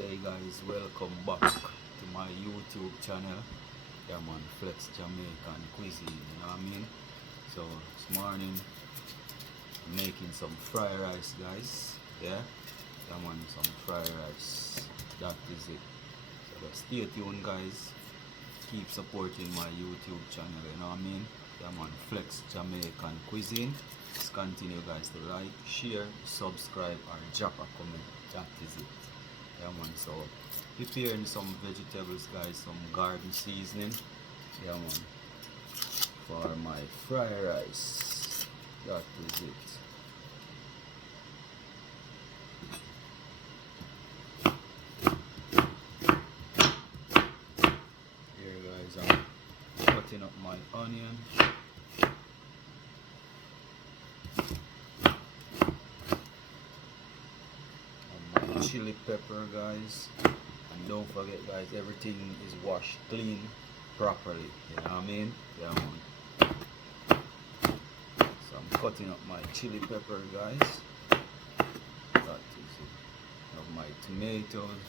Hey guys, welcome back to my YouTube channel. Yeah man, Flex Jamaican cuisine, you know what I mean? So this morning I'm making some fried rice guys. Yeah man, some fried rice. That is it. So just stay tuned guys. Keep supporting my YouTube channel, you know what I mean? Yeah man, Flex Jamaican cuisine. Just continue guys to like, share, subscribe or drop a comment. That is it. Yeah man, so preparing some vegetables guys, some garden seasoning. Yeah man, for my fried rice. That is it. Here guys, I'm cutting up my onion. And my chili pepper guys. And don't forget guys, everything is washed clean properly. You know what I mean? Yeah man. So I'm cutting up my chili pepper guys. That is it. Of my tomatoes.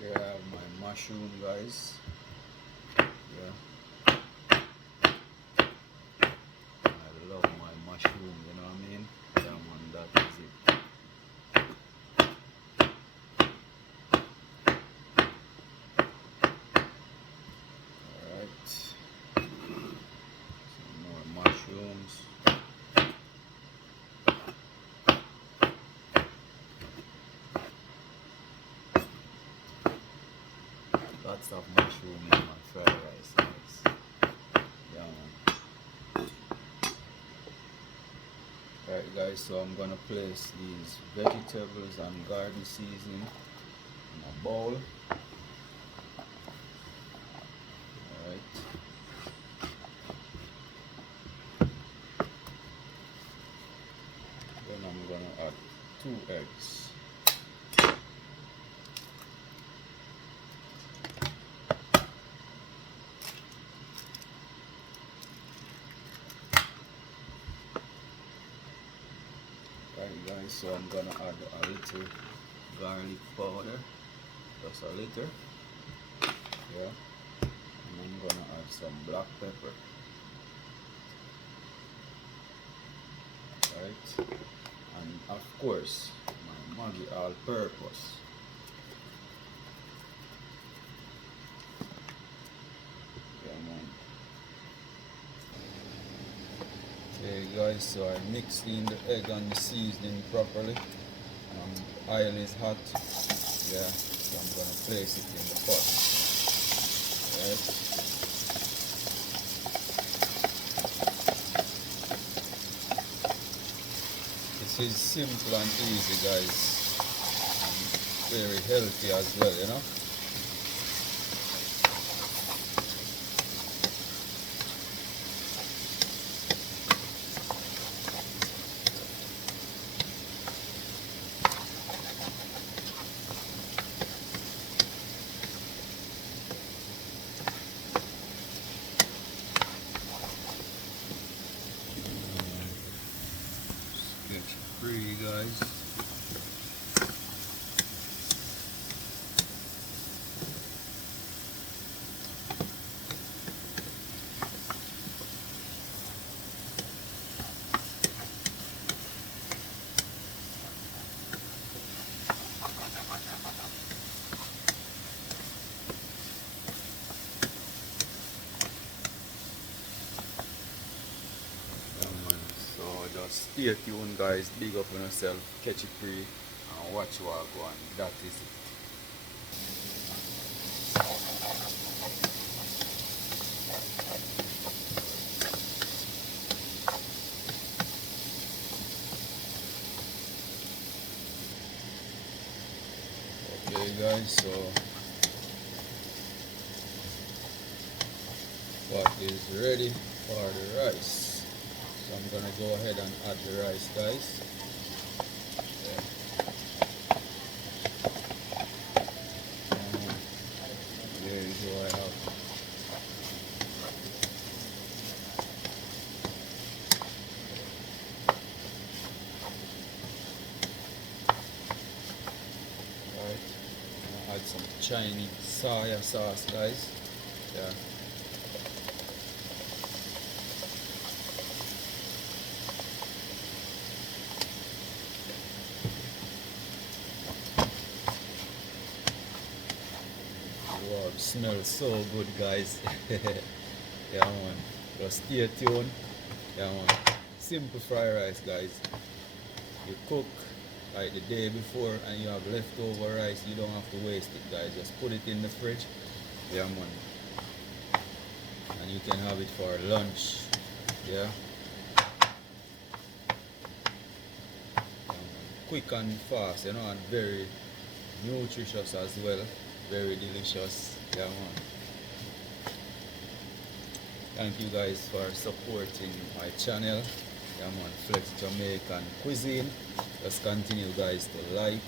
Here I have my mushroom guys. Yeah. I love my mushroom, you know what I mean? Yeah man, that is it. Alright. Some more mushrooms. Lots of mushroom in my fried rice guys. Yeah man. Alright guys, so I'm gonna place these vegetables and garden seasoning in a bowl. Alright. Then I'm gonna add 2 eggs. Right guys, so I'm gonna add a little garlic powder, just a little. Yeah. And I'm gonna add some black pepper. Right. And of course my Maggi all purpose. Yeah man. Okay guys, so I mixed in the egg and the seasoning properly. Oil is hot. Yeah, so I'm gonna place it in the pot. Right. This is simple and easy guys. And very healthy as well, you know. Free guys. Just stay tuned guys, big up on yourself, catch it free and watch what go on. That is it. Okay guys, so pot is ready for the rice. So I'm gonna go ahead and add the rice guys. Yeah. with some Chinese soya sauce, guys. Yeah. Wow, it smells so good, guys. Yeah, man. Just stay tuned. Yeah, man. Simple fried rice, guys. You cook like the day before and you have leftover rice, you don't have to waste it, guys. Just put it in the fridge. Yeah, man. And you can have it for lunch. Yeah. Quick and fast, you know, and very nutritious as well. Very delicious. Yeah, man. Thank you guys for supporting my channel. Yeah, man. Flex Jamaican Cuisine. Just continue, guys, to like,